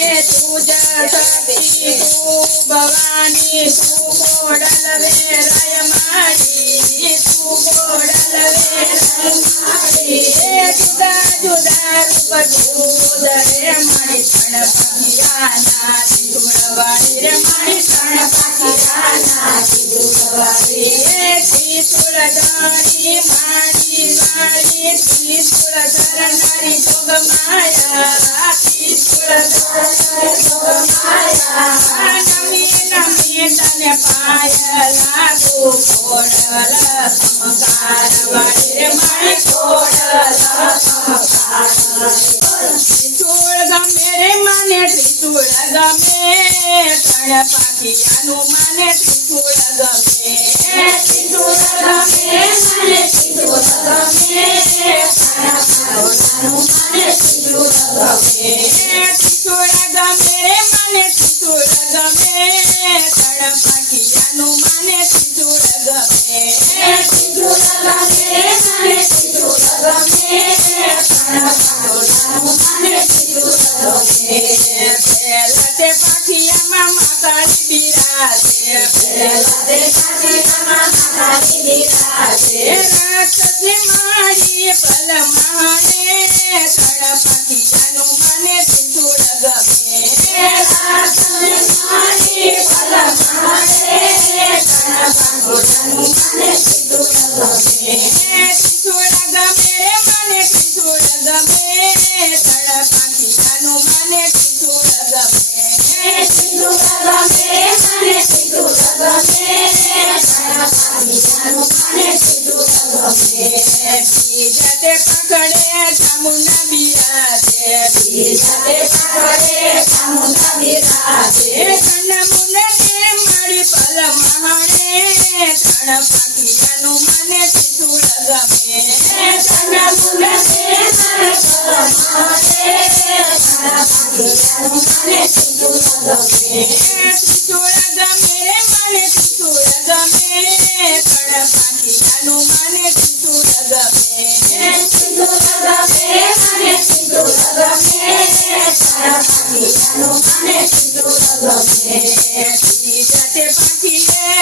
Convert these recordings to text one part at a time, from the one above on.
રે તુજ શક્તિ ભવાની તું codal way રયમાણી તું કોડલ જુદા જુદા રૂપ જુદ રે મણી ईश्वर शरण हरि सब माया ईश्वर शरण हरि सब माया नमी नमी तन पाया लागो कोडल समकार वरे माय कोडल समकार त्रिशूल गमेरे माने त्रिशूल गमे तण पाखियानु माने त्रिशूल गमे त्रिशूल गमे माने त्रिशूल गमे Ela te patia mamata libirate. Ela te patia Pijate pakade samuna birate Pijate pakade samuna birate Kanna mune te mari pala mahane Kanna paki anumane titu lagame Kanna mune te mari pala mahane Kanna paki anumane titu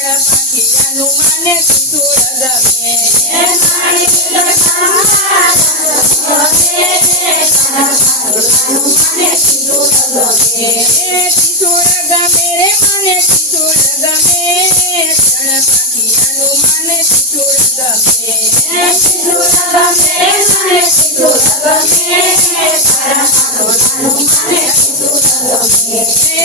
para pa' que ya no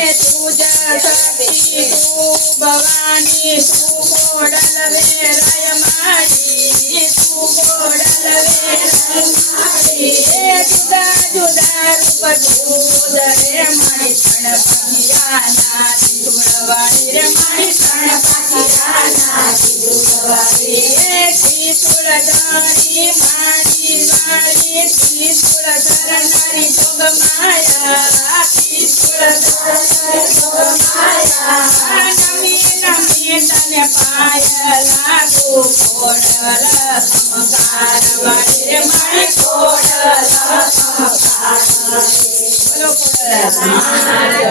ગમે તું જ શક્તિ તું ભવાની તું codal વેરાય મારી તું codal વેરાય મારી જુદા જુદા રૂપ તું રે મારી તણ પાખિયાના રે તણ પાખિયાના ત્રિશુળ ધારી ને પાય લાગુ કોડલ સમકાર વડે મને કોડલ સમકાર બોલો કોડલ